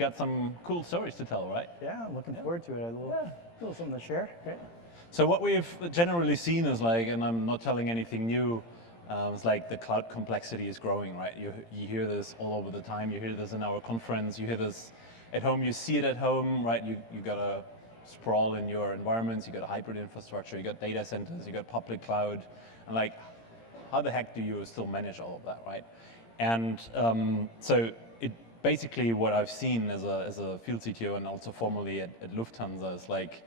got some cool stories to tell, right? Yeah, I'm looking forward to it. A little something to share. Okay. So what we've generally seen is like, and I'm not telling anything new, it's like the cloud complexity is growing, right? You hear this all over the time. You hear this in our conference. You hear this at home. You see it at home, right? You got to sprawl in your environments. You got a hybrid infrastructure. You got data centers. You got public cloud, and like, how the heck do you still manage all of that, right? And so it basically what I've seen as a field CTO and also formerly at Lufthansa is like,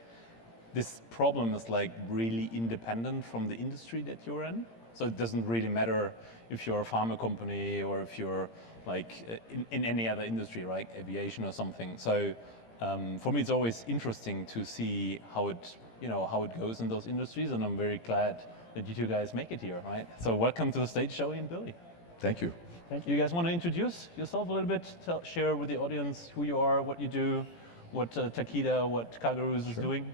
this problem is like really independent from the industry that you're in. So it doesn't really matter if you're a pharma company or if you're like in any other industry, right? Aviation or something. So for me, it's always interesting to see how it goes in those industries, and I'm very glad that you two guys make it here, right? So welcome to the stage, Joey and Billy. Thank you. Thank you. You guys want to introduce yourself a little bit? Share with the audience who you are, what you do, what Takeda, what CarGurus is doing.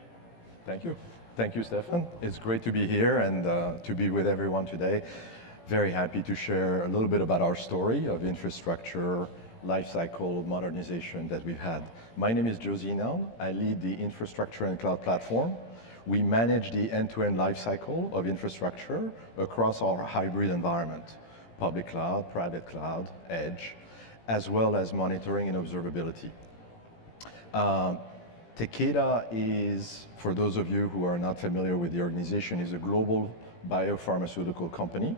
Thank you. Thank you, Stefan. It's great to be here and to be with everyone today. Very happy to share a little bit about our story of infrastructure, lifecycle modernization that we've had. My name is Zeinoun. I lead the infrastructure and cloud platform. We manage the end-to-end lifecycle of infrastructure across our hybrid environment, public cloud, private cloud, edge, as well as monitoring and observability. Takeda is, for those of you who are not familiar with the organization, is a global biopharmaceutical company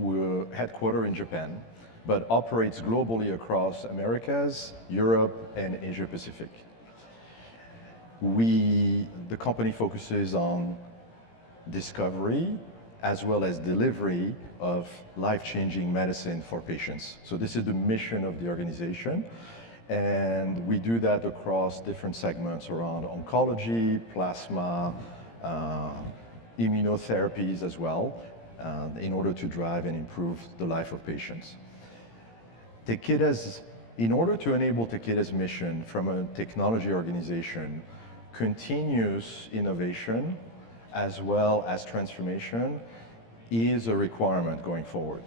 who headquartered in Japan, but operates globally across Americas, Europe, and Asia Pacific. The company focuses on discovery as well as delivery of life-changing medicine for patients. So this is the mission of the organization. And we do that across different segments around oncology, plasma, immunotherapies as well, in order to drive and improve the life of patients. In order to enable Takeda's mission from a technology organization, continuous innovation as well as transformation is a requirement going forward.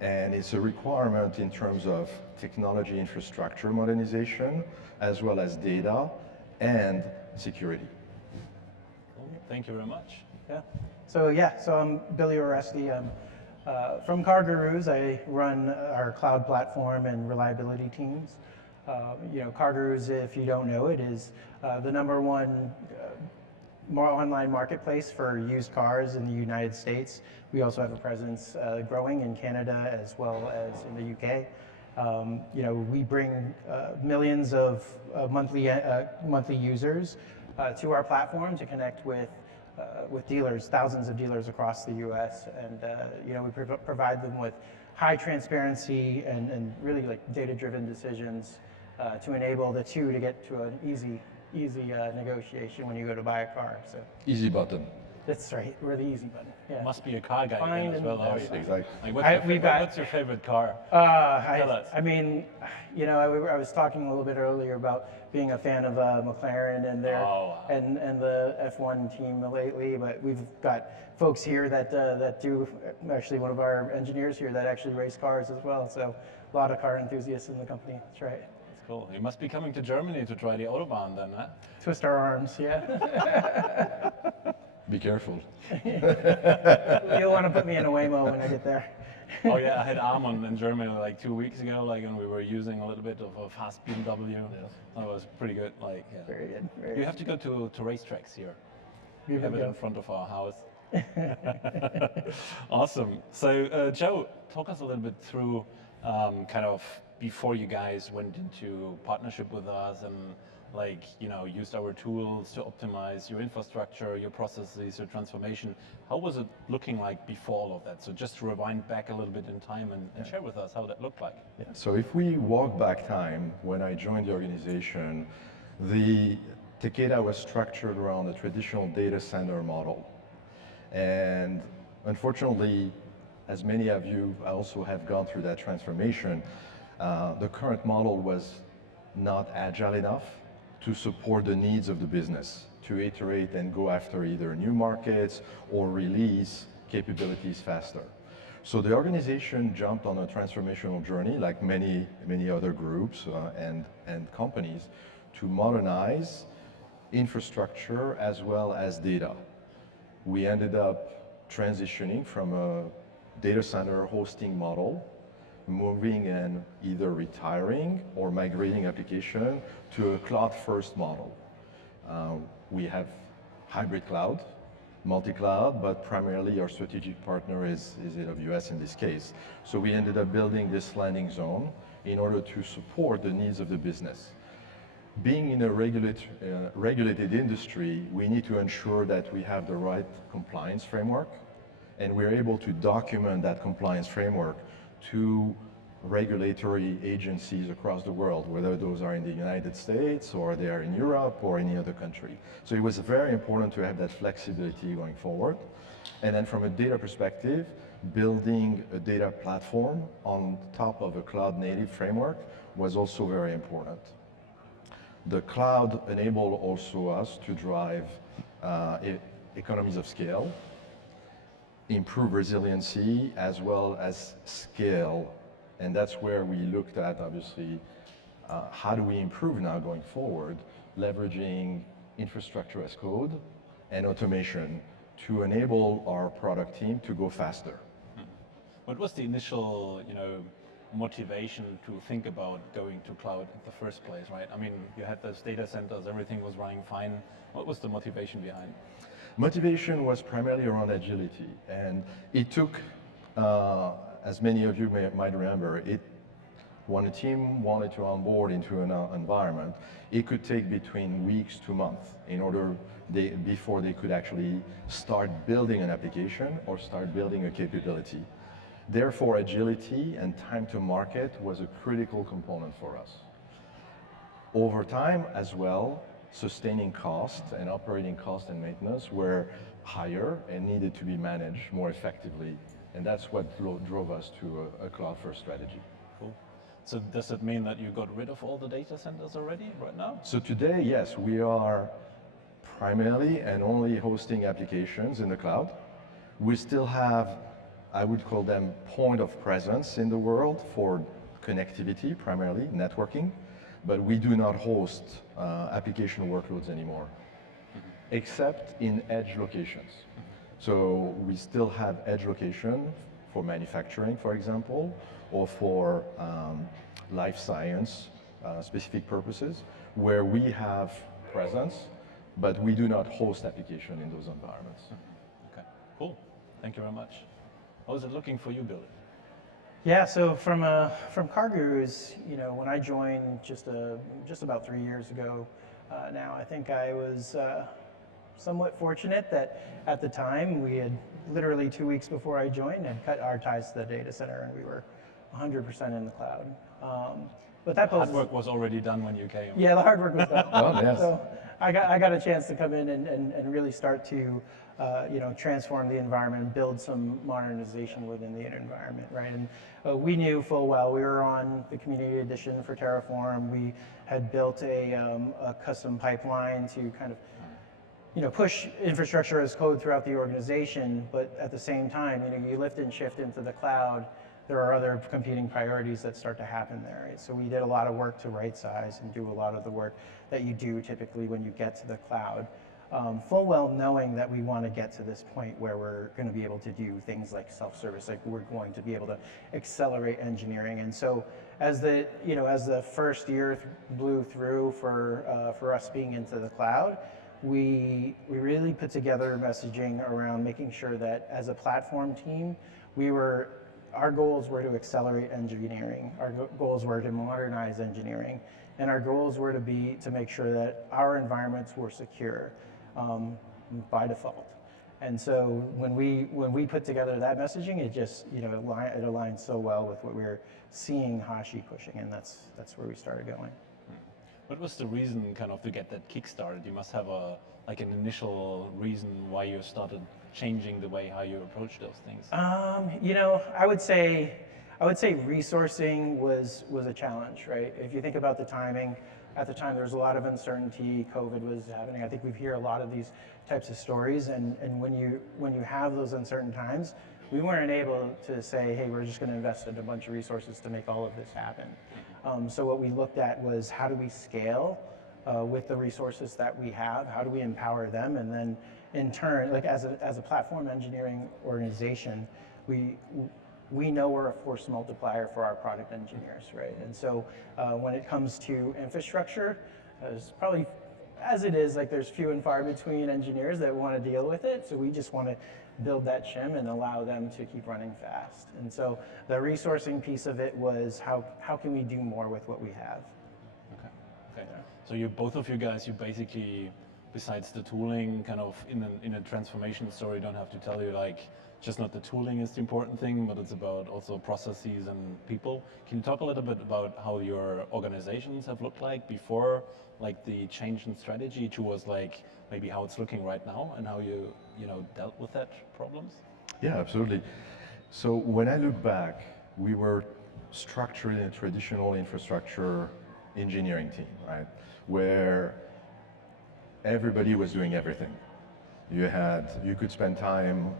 And it's a requirement in terms of technology infrastructure modernization, as well as data and security. Cool. Thank you very much. Yeah. So I'm Billy Oreste. I'm from CarGurus. I run our cloud platform and reliability teams. CarGurus, if you don't know it, is the #1 online marketplace for used cars in the United States. We also have a presence growing in Canada as well as in the UK. We bring millions of monthly users to our platform to connect with dealers, thousands of dealers across the US, and we provide them with high transparency and really like data-driven decisions to enable the two to get to an easy negotiation when you go to buy a car. So Easy button. that's right. We're the easy button. Yeah. Must be a car guy then as well. Exactly. Like what's your favorite car? I mean, I was talking a little bit earlier about being a fan of McLaren and and the F1 team lately, but we've got folks here that do, actually one of our engineers here that actually race cars as well. So a lot of car enthusiasts in the company. That's right. Cool. You must be coming to Germany to try the Autobahn then, huh? Twist our arms, yeah. Be careful. You'll want to put me in a Waymo when I get there. Oh yeah, I had Armon in Germany like 2 weeks ago, and we were using a little bit of a fast BMW. Yes. That was pretty good. Yeah. Very good. You have to go to racetracks here. We have it in front of our house. Awesome. So Joe, talk us a little bit through kind of before you guys went into partnership with us and used our tools to optimize your infrastructure, your processes, your transformation. How was it looking like before all of that? So just to rewind back a little bit in time and share with us how that looked like. Yeah. So if we walk back time, when I joined the organization, the Takeda was structured around a traditional data center model. And unfortunately, as many of you also have gone through that transformation, the current model was not agile enough to support the needs of the business, to iterate and go after either new markets or release capabilities faster. So the organization jumped on a transformational journey, like many other groups and companies, to modernize infrastructure as well as data. We ended up transitioning from a data center hosting model, moving and either retiring or migrating application to a cloud-first model. We have hybrid cloud, multi-cloud, but primarily our strategic partner is AWS in this case. So we ended up building this landing zone in order to support the needs of the business. Being in a regulated industry, we need to ensure that we have the right compliance framework, and we're able to document that compliance framework to regulatory agencies across the world, whether those are in the United States or they are in Europe or any other country. So it was very important to have that flexibility going forward. And then from a data perspective, building a data platform on top of a cloud-native framework was also very important. The cloud enabled also us to drive economies of scale, improve resiliency, as well as scale. And that's where we looked at, obviously, how do we improve now going forward, leveraging infrastructure as code and automation to enable our product team to go faster. What was the initial, motivation to think about going to cloud in the first place, right? I mean, you had those data centers, everything was running fine. What was the motivation behind? Motivation was primarily around agility, and it took, as many of you might remember, when a team wanted to onboard into an environment, it could take between weeks to months in order before they could actually start building an application or start building a capability. Therefore, agility and time to market was a critical component for us. Over time as well, sustaining cost and operating cost and maintenance were higher and needed to be managed more effectively. And that's what drove us to a cloud-first strategy. Cool. So does it mean that you got rid of all the data centers already right now? So today, yes, we are primarily and only hosting applications in the cloud. We still have, I would call them point of presence in the world for connectivity, primarily networking, but we do not host application workloads anymore, except in edge locations. So we still have edge location for manufacturing, for example, or for life science specific purposes, where we have presence, but we do not host application in those environments. Okay, cool. Thank you very much. How is it looking for you, Billy? Yeah, so from CarGurus, when I joined just about 3 years ago now, I think I was somewhat fortunate that at the time we had literally 2 weeks before I joined had cut our ties to the data center and we were 100% in the cloud. But that hard work was already done when you came. Yeah, the hard work was done. Oh, yes. So I got a chance to come in and really start to transform the environment and build some modernization within the environment, right? And we knew full well we were on the community edition for Terraform. We had built a custom pipeline to kind of push infrastructure as code throughout the organization, but at the same time, you lift and shift into the cloud, there are other competing priorities that start to happen there. Right? So we did a lot of work to right size and do a lot of the work that you do typically when you get to the cloud. Full well knowing that we want to get to this point where we're going to be able to do things like self-service, like we're going to be able to accelerate engineering. And so as the first year blew through for us being into the cloud, we really put together messaging around making sure that as a platform team, our goals were to accelerate engineering, our goals were to modernize engineering, and our goals were to make sure that our environments were secure by default. And so when we put together that messaging, it just it aligned so well with what we were seeing Hashi pushing, and that's where we started going. What was the reason kind of to get that kick started? You must have an initial reason why you started changing the way how you approach those things. I would say resourcing was a challenge, right? If you think about the timing, at the time there was a lot of uncertainty, COVID was happening. I think we hear a lot of these types of stories, and when you have those uncertain times, we weren't able to say, hey, we're just going to invest in a bunch of resources to make all of this happen. So what we looked at was how do we scale with the resources that we have? How do we empower them? And then in turn, like as a platform engineering organization, we know we're a force multiplier for our product engineers, right? And so when it comes to infrastructure, there's probably, as it is, like there's few and far between engineers that want to deal with it. So we just want to build that shim and allow them to keep running fast. And so the resourcing piece of it was how can we do more with what we have? Okay. So you, both of you guys, you basically, besides the tooling, kind of in a transformation story, don't have to tell you like, just not the tooling is the important thing, but it's about also processes and people. Can you talk a little bit about how your organizations have looked like before, like the change in strategy towards like maybe how it's looking right now and how you dealt with that problems? Yeah, absolutely. So when I look back, we were structured in a traditional infrastructure engineering team, right? Where everybody was doing everything. You could spend time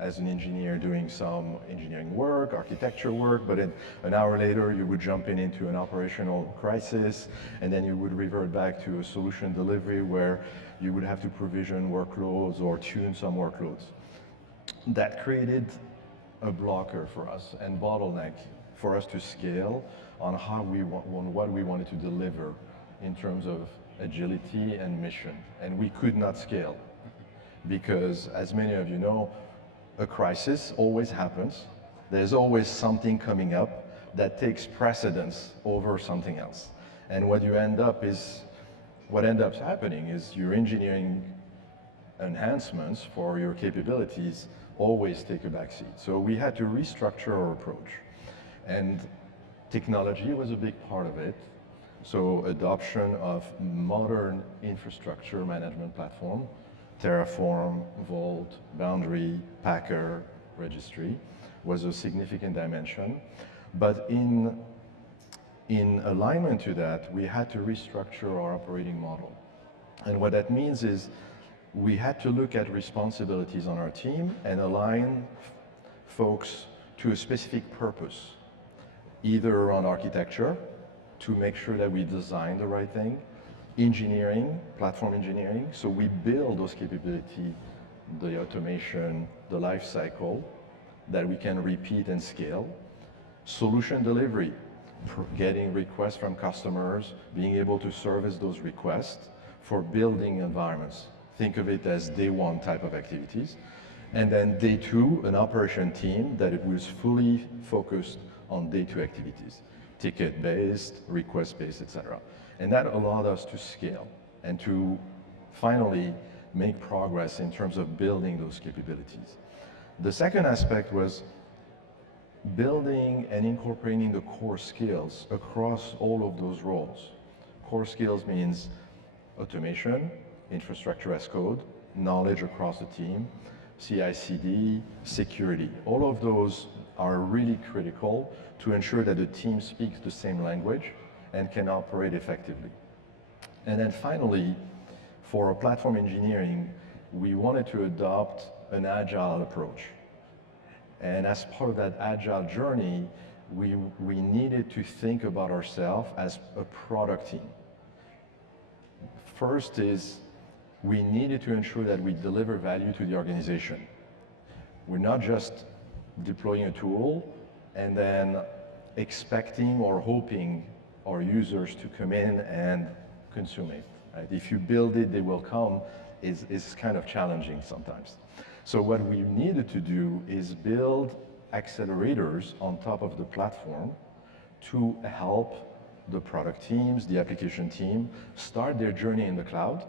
as an engineer doing some engineering work, architecture work, but an hour later you would jump into an operational crisis, and then you would revert back to a solution delivery where you would have to provision workloads or tune some workloads. That created a blocker for us and bottleneck for us to scale on what we wanted to deliver in terms of agility and mission. And we could not scale because, as many of you know, a crisis always happens. There's always something coming up that takes precedence over something else. And what ends up happening is your engineering enhancements for your capabilities always take a backseat. So we had to restructure our approach. And technology was a big part of it. So adoption of modern infrastructure management platform, Terraform, Vault, Boundary, Packer, Registry was a significant dimension. But in alignment to that, we had to restructure our operating model. And what that means is we had to look at responsibilities on our team and align folks to a specific purpose, either around architecture, to make sure that we design the right thing, engineering, platform engineering, so we build those capabilities, the automation, the life cycle that we can repeat and scale, solution delivery, getting requests from customers, being able to service those requests for building environments. Think of it as day one type of activities. And then day two, an operation team that it was fully focused on day two activities, ticket-based, request-based, etc. And that allowed us to scale and to finally make progress in terms of building those capabilities. The second aspect was building and incorporating the core skills across all of those roles. Core skills means automation, infrastructure as code, knowledge across the team, CI/CD, security. All of those are really critical to ensure that the team speaks the same language and can operate effectively. And then finally, for platform engineering, we wanted to adopt an agile approach. And as part of that agile journey, we needed to think about ourselves as a product team. First is we needed to ensure that we deliver value to the organization. We're not just deploying a tool and then expecting or hoping our users to come in and consume it. Right? If you build it, they will come is kind of challenging sometimes. So what we needed to do is build accelerators on top of the platform to help the product teams, the application team, start their journey in the cloud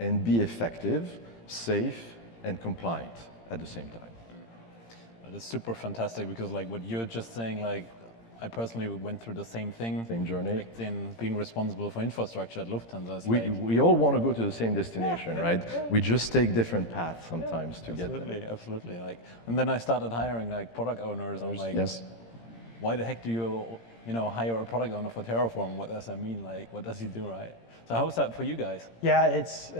and be effective, safe, and compliant at the same time. That is super fantastic because like what you're just saying, like I personally went through the same thing. Same journey. Like in being responsible for infrastructure at Lufthansa. We all want to go to the same destination, right? We just take different paths sometimes to get there. Absolutely. Like, and then I started hiring like product owners. I'm like, yes. Why the heck do you hire a product owner for Terraform? What does that mean? Like, what does he do, right? So how's that for you guys? Yeah, it's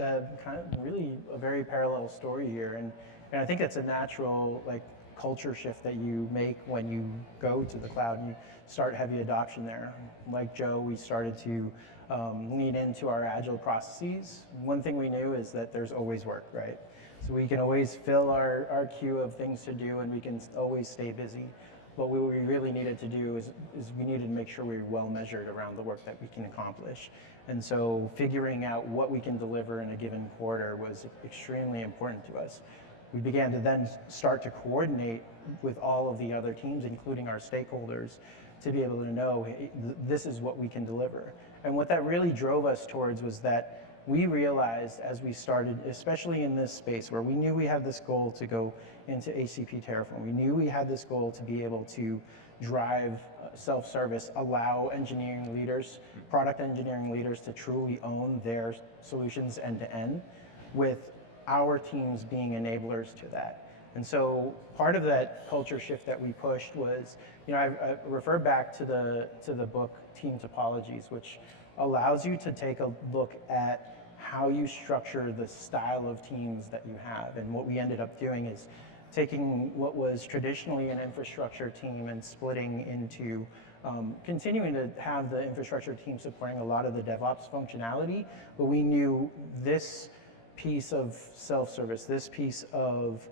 kind of really a very parallel story here, and I think it's a natural like culture shift that you make when you go to the cloud and you start heavy adoption there. Like Joe, we started to lean into our agile processes. One thing we knew is that there's always work, right? So we can always fill our queue of things to do, and we can always stay busy. But what we really needed to do is we needed to make sure we were well measured around the work that we can accomplish. And so figuring out what we can deliver in a given quarter was extremely important to us. We began to then start to coordinate with all of the other teams, including our stakeholders, to be able to know, hey, this is what we can deliver. And what that really drove us towards was that we realized as we started, especially in this space where we knew we had this goal to go into HCP Terraform, we knew we had this goal to be able to drive self-service, allow engineering leaders, product engineering leaders to truly own their solutions end to end, with our teams being enablers to that. And so part of that culture shift that we pushed was, I refer back to the book Team Topologies, which allows you to take a look at how you structure the style of teams that you have. And what we ended up doing is taking what was traditionally an infrastructure team and splitting into continuing to have the infrastructure team supporting a lot of the DevOps functionality, but we knew this piece of self-service, this piece of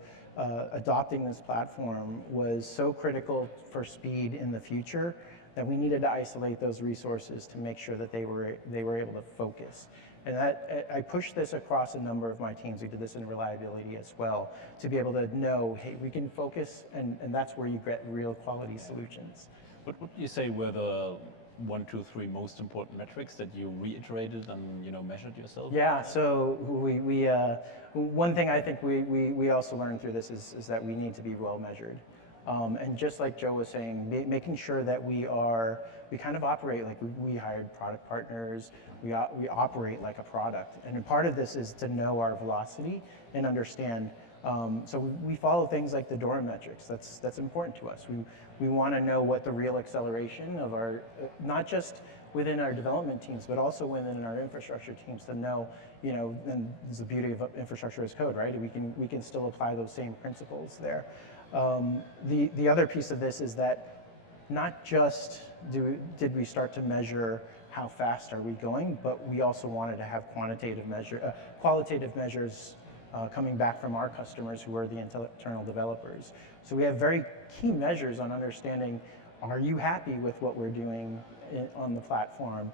adopting this platform was so critical for speed in the future that we needed to isolate those resources to make sure that they were able to focus. And I pushed this across a number of my teams. We did this in reliability as well, to be able to know, hey, we can focus, and that's where you get real quality solutions. What would you say were the 1, 2, 3 most important metrics that you reiterated and measured yourself? Yeah, so we one thing I think we also learned through this is that we need to be well measured. And just like Joe was saying, making sure that we kind of operate like we hired product partners, we operate like a product. And part of this is to know our velocity and understand. So we follow things like the DORA metrics. That's important to us. We want to know what the real acceleration of our, not just within our development teams, but also within our infrastructure teams to know, and this is the beauty of infrastructure as code, right? We can still apply those same principles there. The other piece of this is that not just did we start to measure how fast are we going, but we also wanted to have qualitative measures coming back from our customers who are the internal developers. So we have very key measures on understanding, are you happy with what we're doing on the platform?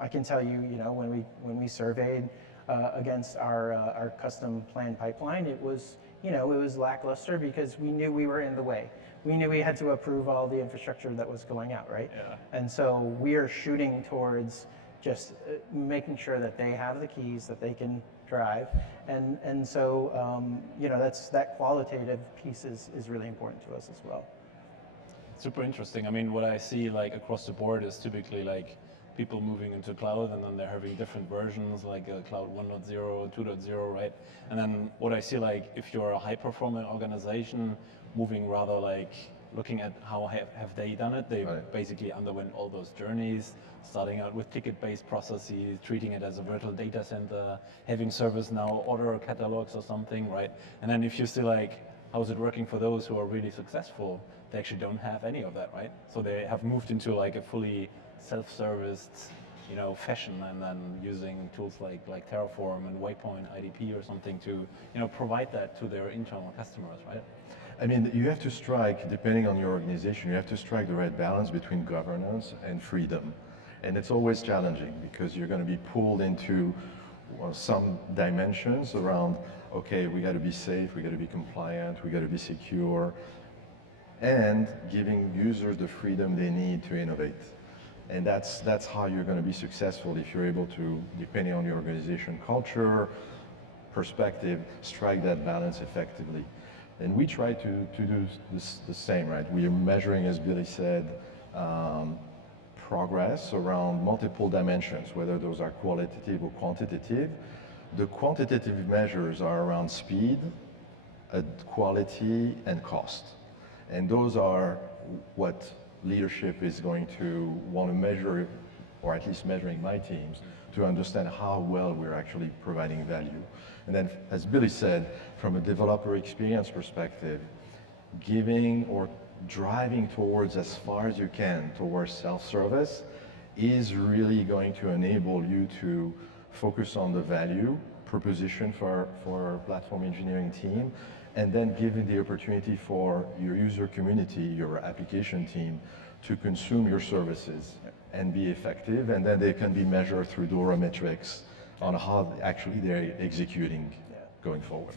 I can tell you, when we surveyed against our custom plan pipeline, it was lackluster because we knew we were in the way. We knew we had to approve all the infrastructure that was going out, right? Yeah. And so we are shooting towards just making sure that they have the keys, that they can drive. And so, that qualitative piece is really important to us as well. Super interesting. I mean, what I see across the board is typically people moving into cloud, and then they're having different versions like cloud 1.0, 2.0, right? And then what I see if you're a high performing organization moving rather looking at how have they done it, they basically underwent all those journeys, starting out with ticket-based processes, treating it as a virtual data center, having ServiceNow order catalogs or something, right? And then if you see how is it working for those who are really successful, they actually don't have any of that, right? So they have moved into a fully self-serviced, fashion, and then using tools like Terraform and Waypoint IDP or something to, provide that to their internal customers, right? I mean, you have to strike, depending on your organization, you have to strike the right balance between governance and freedom. And it's always challenging because you're going to be pulled into some dimensions around, okay, we got to be safe, we got to be compliant, we got to be secure, and giving users the freedom they need to innovate. And that's how you're going to be successful if you're able to, depending on your organization culture, perspective, strike that balance effectively. And we try to do the same, right? We are measuring, as Billy said, progress around multiple dimensions, whether those are qualitative or quantitative. The quantitative measures are around speed, quality, and cost. And those are what leadership is going to want to measure, or at least measuring my teams, to understand how well we're actually providing value. And then, as Billy said, from a developer experience perspective, giving or driving towards as far as you can towards self-service is really going to enable you to focus on the value proposition for our platform engineering team, and then giving the opportunity for your user community, your application team, to consume your services and be effective, and then they can be measured through DORA metrics on how actually they're executing going forward.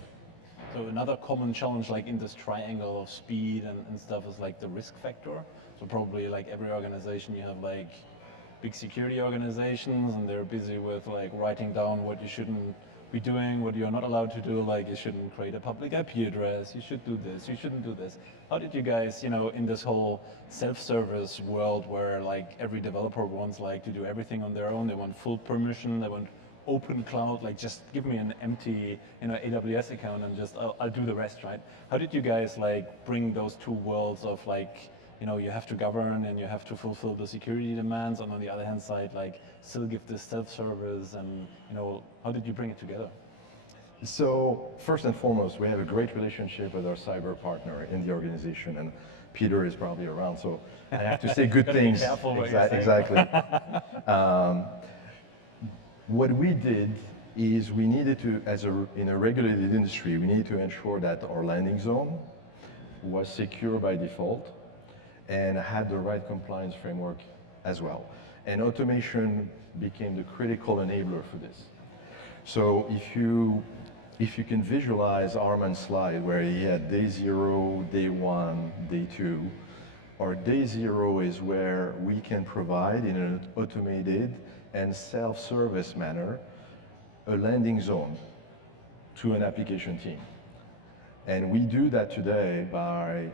So another common challenge like in this triangle of speed and stuff is like the risk factor. So probably like every organization, you have like big security organizations and they're busy with like writing down what you shouldn't be doing, what you're not allowed to do, like you shouldn't create a public IP address, you should do this, you shouldn't do this. How did you guys, you know, in this whole self-service world where like every developer wants like to do everything on their own, they want full permission, they want open cloud, like just give me an empty, you know, AWS account and just I'll do the rest, right? How did you guys like bring those two worlds of like, you know, you have to govern and you have to fulfill the security demands, and on the other hand side, like still give this self-service, and you know, how did you bring it together? So first and foremost, we have a great relationship with our cyber partner in the organization, and Peter is probably around, so I have to say good things. Exactly. What we did is we needed to, in a regulated industry, we needed to ensure that our landing zone was secure by default and had the right compliance framework as well. And automation became the critical enabler for this. So if you can visualize Arman's slide where he had day 0, day 1, day 2, our day 0 is where we can provide in an automated and self-service manner a landing zone to an application team. And we do that today by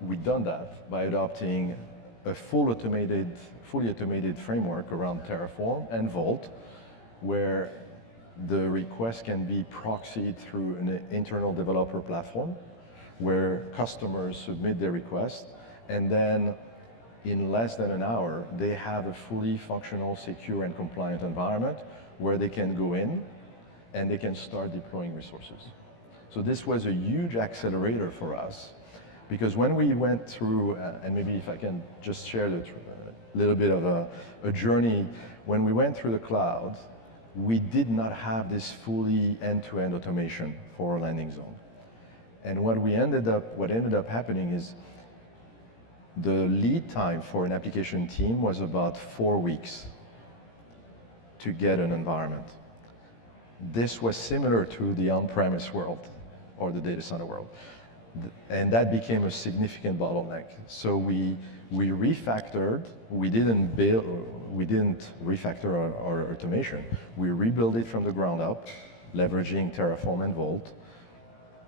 we've done that by adopting a fully automated framework around Terraform and Vault, where the request can be proxied through an internal developer platform, where customers submit their request, and then in less than an hour, they have a fully functional, secure, and compliant environment where they can go in and they can start deploying resources. So this was a huge accelerator for us, because when we went through, and maybe if I can just share a little bit of a journey, when we went through the cloud, we did not have this fully end-to-end automation for our landing zone. And what ended up happening is the lead time for an application team was about 4 weeks to get an environment. This was similar to the on-premise world or the data center world. And that became a significant bottleneck. So we refactored, we didn't refactor our automation. We rebuilt it from the ground up, leveraging Terraform and Vault,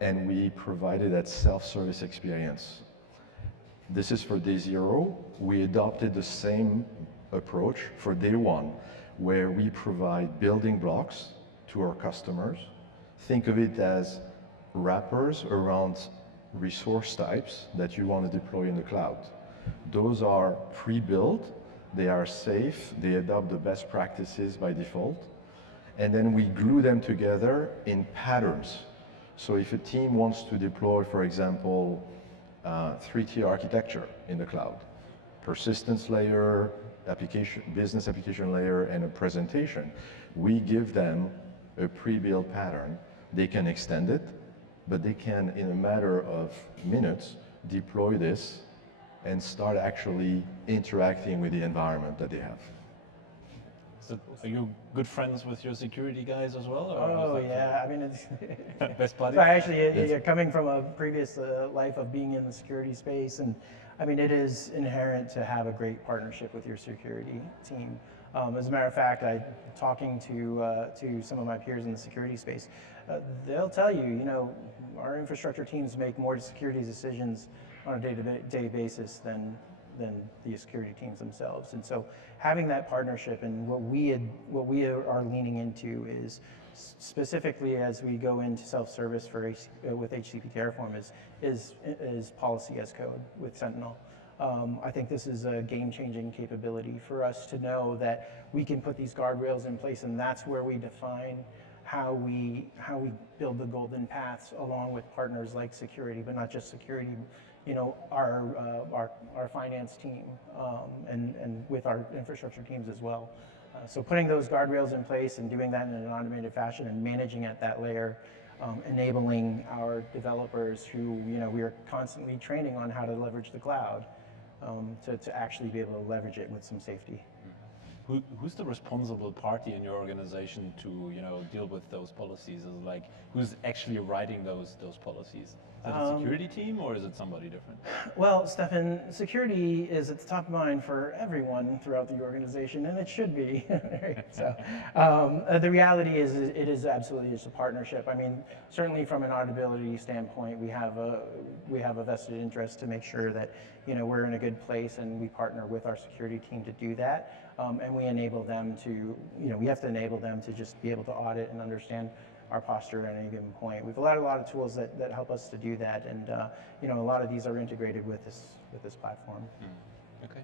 and we provided that self-service experience. This is for day 0. We adopted the same approach for day 1, where we provide building blocks to our customers. Think of it as wrappers around resource types that you want to deploy in the cloud. Those are pre-built, they are safe, they adopt the best practices by default, and then we glue them together in patterns. So if a team wants to deploy, for example, 3-tier architecture in the cloud, persistence layer, business application layer, and a presentation, we give them a pre-built pattern. They can extend it, but they can, in a matter of minutes, deploy this and start actually interacting with the environment that they have. So are you good friends with your security guys as well? Oh yeah, I mean, it's best buddies? So actually, coming from a previous life of being in the security space, and I mean, it is inherent to have a great partnership with your security team. As a matter of fact, talking to some of my peers in the security space, they'll tell you, you know, our infrastructure teams make more security decisions on a day-to-day basis than the security teams themselves. And so having that partnership, and what we are leaning into is specifically as we go into self-service with HCP Terraform is policy as code with Sentinel. I think this is a game-changing capability for us to know that we can put these guardrails in place, and that's where we define how we build the golden paths along with partners like security, but not just security, our finance team and with our infrastructure teams as well. So putting those guardrails in place and doing that in an automated fashion and managing at that layer, enabling our developers who we are constantly training on how to leverage the cloud to actually be able to leverage it with some safety. Who's the responsible party in your organization to deal with those policies? Is it like who's actually writing those policies? Is it a security team or is it somebody different? Well, Stefan, security is at the top of mind for everyone throughout the organization, and it should be. Right? So, the reality is, it is absolutely just a partnership. I mean, certainly from an auditability standpoint, we have a vested interest to make sure that we're in a good place, and we partner with our security team to do that, and we enable them to, we have to enable them to just be able to audit and understand our posture at any given point. We've a lot of tools that help us to do that, and a lot of these are integrated with this platform. Okay.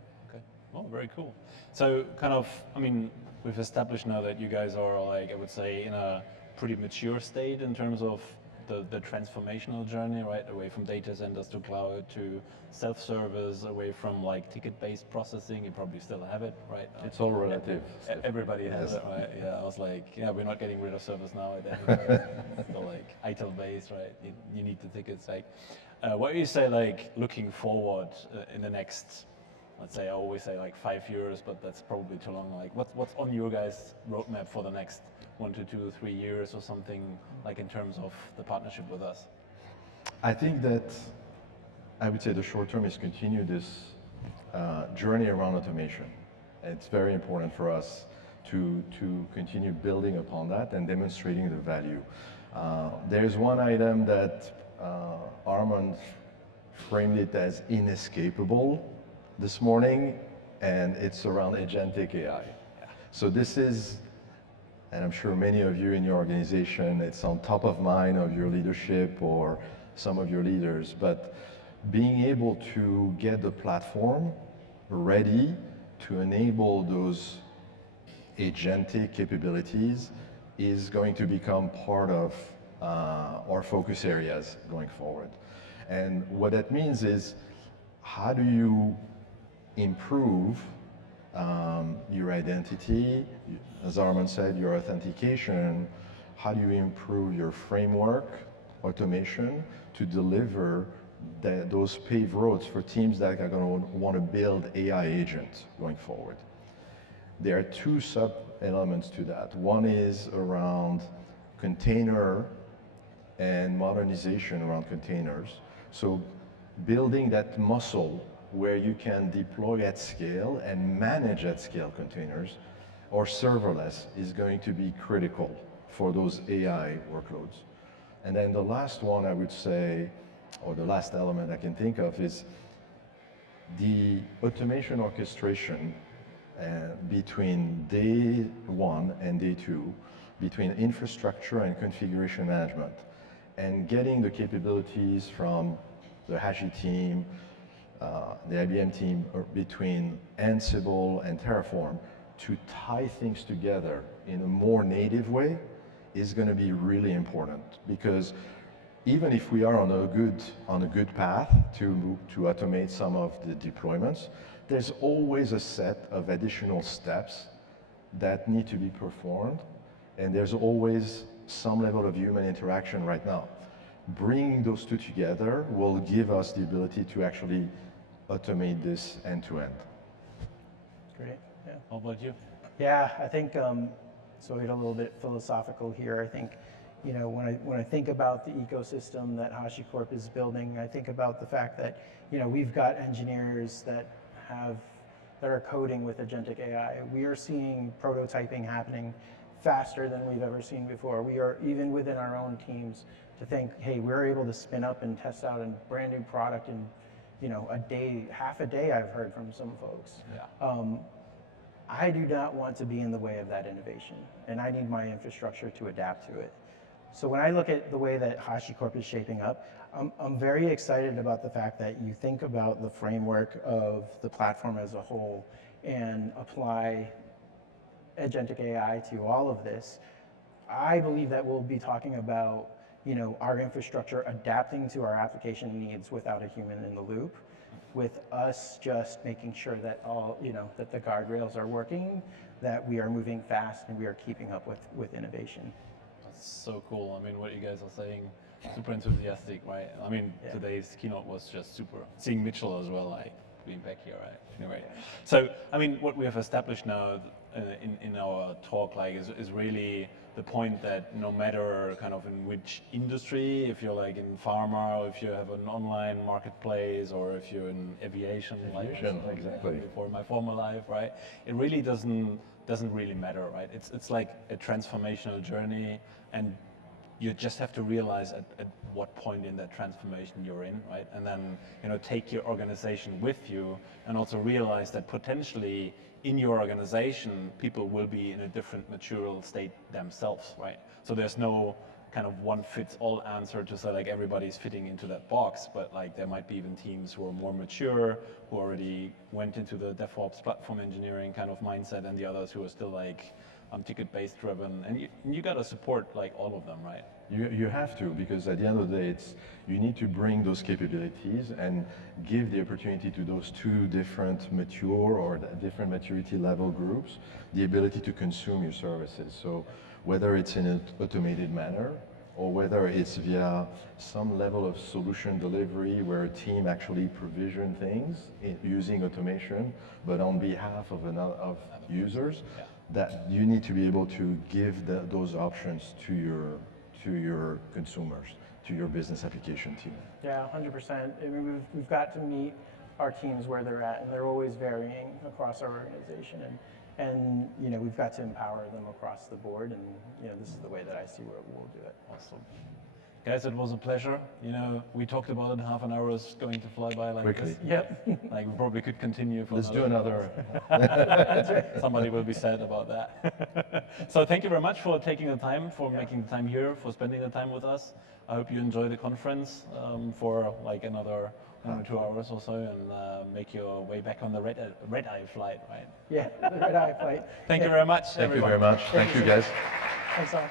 Well, very cool. So kind of, I mean, we've established now that you guys are, like, I would say, in a pretty mature state in terms of the transformational journey, right? Away from data centers to cloud to self-service, away from like ticket-based processing. You probably still have it, right? It's all relative. Everybody has it, right? Yeah, I was like, we're not getting rid of service now. It's still like ITIL-based, right? You need the tickets. Like, what do you say, like, looking forward in the next, let's say, I always say like 5 years, but that's probably too long. Like, what's on your guys' roadmap for the next 1 to 2 or 3 years or something, like in terms of the partnership with us? I think that I would say the short term is continue this journey around automation. It's very important for us to continue building upon that and demonstrating the value. There's one item that Armand framed it as inescapable this morning, and it's around agentic AI. So this is, and I'm sure many of you in your organization, it's on top of mind of your leadership or some of your leaders, but being able to get the platform ready to enable those agentic capabilities is going to become part of our focus areas going forward. And what that means is, how do you improve your identity, as Armand said, your authentication? How do you improve your framework automation to deliver those paved roads for teams that are going to want to build AI agents going forward? There are two sub-elements to that. One is around container and modernization around containers. So building that muscle where you can deploy at scale and manage at scale containers or serverless is going to be critical for those AI workloads. And then the last one I would say, or the last element I can think of, is the automation orchestration between day one and day two, between infrastructure and configuration management, and getting the capabilities from the Hashi team, the IBM team, or between Ansible and Terraform to tie things together in a more native way is going to be really important, because even if we are on a good path to automate some of the deployments, there's always a set of additional steps that need to be performed, and there's always some level of human interaction right now. Bringing those two together will give us the ability to actually automate this end to end. Great. Yeah. How about you? Yeah, I think so. We get a little bit philosophical here. I think, when I think about the ecosystem that HashiCorp is building, I think about the fact that we've got engineers that are coding with agentic AI. We are seeing prototyping happening faster than we've ever seen before. We are, even within our own teams, to think, hey, we're able to spin up and test out a brand new product in a day, half a day. I've heard from some folks. Yeah. I do not want to be in the way of that innovation, and I need my infrastructure to adapt to it. So when I look at the way that HashiCorp is shaping up, I'm very excited about the fact that you think about the framework of the platform as a whole and apply agentic AI to all of this. I believe that we'll be talking about, our infrastructure adapting to our application needs without a human in the loop, with us just making sure that that the guardrails are working, that we are moving fast and we are keeping up with innovation. That's so cool. I mean, what you guys are saying, super enthusiastic, right? I mean, today's keynote was just super. Seeing Mitchell as well, like being back here, right? Anyway, so I mean, what we have established now in our talk, like, is really the point that no matter kind of in which industry, if you're like in pharma, or if you have an online marketplace, or if you're in aviation, exactly. Before my former life, right? It really doesn't really matter, right? It's like a transformational journey, and you just have to realize at what point in that transformation you're in, right? And then, take your organization with you, and also realize that potentially in your organization, people will be in a different mature state themselves, right? So there's no kind of one fits all answer to say like everybody's fitting into that box, but like there might be even teams who are more mature, who already went into the DevOps platform engineering kind of mindset, and the others who are still like ticket-based driven, and you got to support like all of them, right? You have to, because at the end of the day, you need to bring those capabilities and give the opportunity to those two different mature or different maturity level groups the ability to consume your services. So whether it's in an automated manner, or whether it's via some level of solution delivery where a team actually provision things using automation, but on behalf of users, that you need to be able to give those options to your consumers, to your business application team. Yeah, 100%. I mean, we've got to meet our teams where they're at, and they're always varying across our organization, and we've got to empower them across the board, and this is the way that I see we'll do it. Awesome. Guys, it was a pleasure. We talked about it, half an hour is going to fly by like Quickly. this. Yep. Like we probably could continue for Let's do another. Somebody will be sad about that. So thank you very much for taking the time, for making the time here, for spending the time with us. I hope you enjoy the conference for like another 1 or 2 hours or so, and make your way back on the red-eye flight, right? Yeah, the red-eye flight. Thank you very much, Thank everyone. you very much. Thank you, guys. Thanks all.